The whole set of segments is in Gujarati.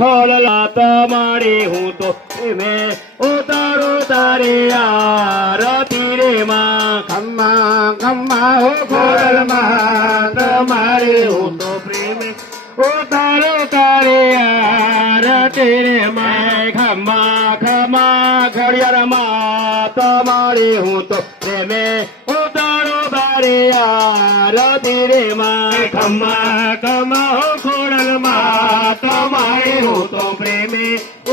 ખોળલા તમારી હું તો પ્રેમે ઉતારો તારે આરતી રે માં ખમ્મા ખમ્મા હો ખોડલમાં તમારે હું તો પ્રેમે ઉતારો તારે આરતી રે માં ખમા ખમા ઘડિયાળમાં તમારી હું તો પ્રેમે ઉતારો તારે આરતી રે માં ખમ્મા ખમ્મા હો ખોડલમાં તમારે હું તો પ્રેમે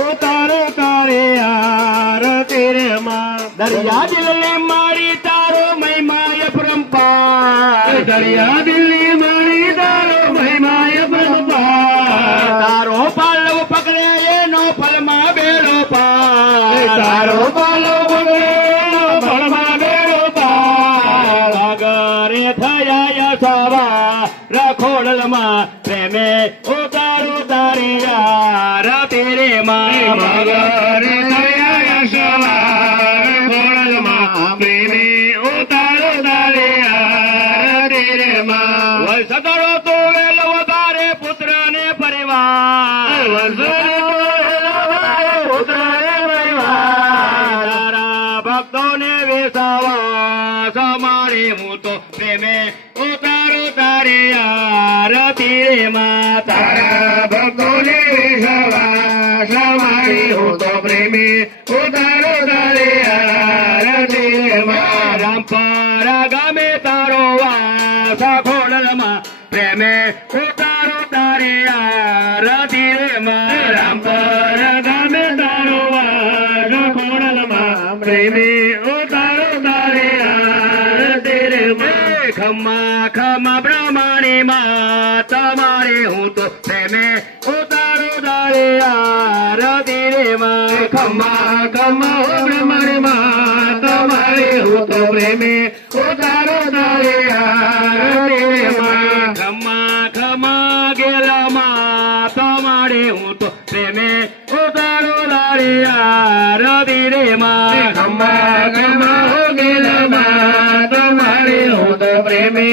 ઉતારો તારે આરતી રે માં દરિયા દિલને મારી તારો મહિમાય પરંપાર દરિયા દિલ્હી મારી તારો મહિમાય પરંપાર તારો પાલવ પકડે એનો ફલમાં બેડો પાર તારો પાલો પકડે ફળમાં બેડો પાર સાગરે થયા સવા રખોડલમાં પ્રેમે ઉતારો તારે આરતી રે માં મગર થયા સવાર ખોડલમાં પ્રેમે ઉતારો તારે આરતી રે માં સદરો તો વેલ વધારે પુત્ર ને પરિવાર તારા ભક્તો ને વેસાવા સમારે હું તો પ્રેમે ઉતારો તારે આરતી રે માં તારા ભક્તોને સવા સવારી હું તો પ્રેમે ઉતારો તારે આરતી રે માં રામપરા ગામે તારો વાસ ખોડલમાં પ્રેમે ઉતારો તારે આરતી રે માં રામપર ગામે તારો વાસ ખોડલમાં પ્રેમે ઉતારો તારે આરતી રે માં ખમા ખમા બ્રહ્મણી માં તમારે હું તો પ્રેમે ઉતારો તારે આરતી રે માં ખમ્મા ખમ્મા હો બ્રહ્મણમાં તમારે હું તો પ્રેમે ઉતારો તારે આરતી રે માં ખમા ખમા ગેલામાં તમારે હું તો પ્રેમે ઉતારો તારે આરતી રે માં ખમ્મા ખમ્મા હો ગેલામાં તમારે હું તો પ્રેમે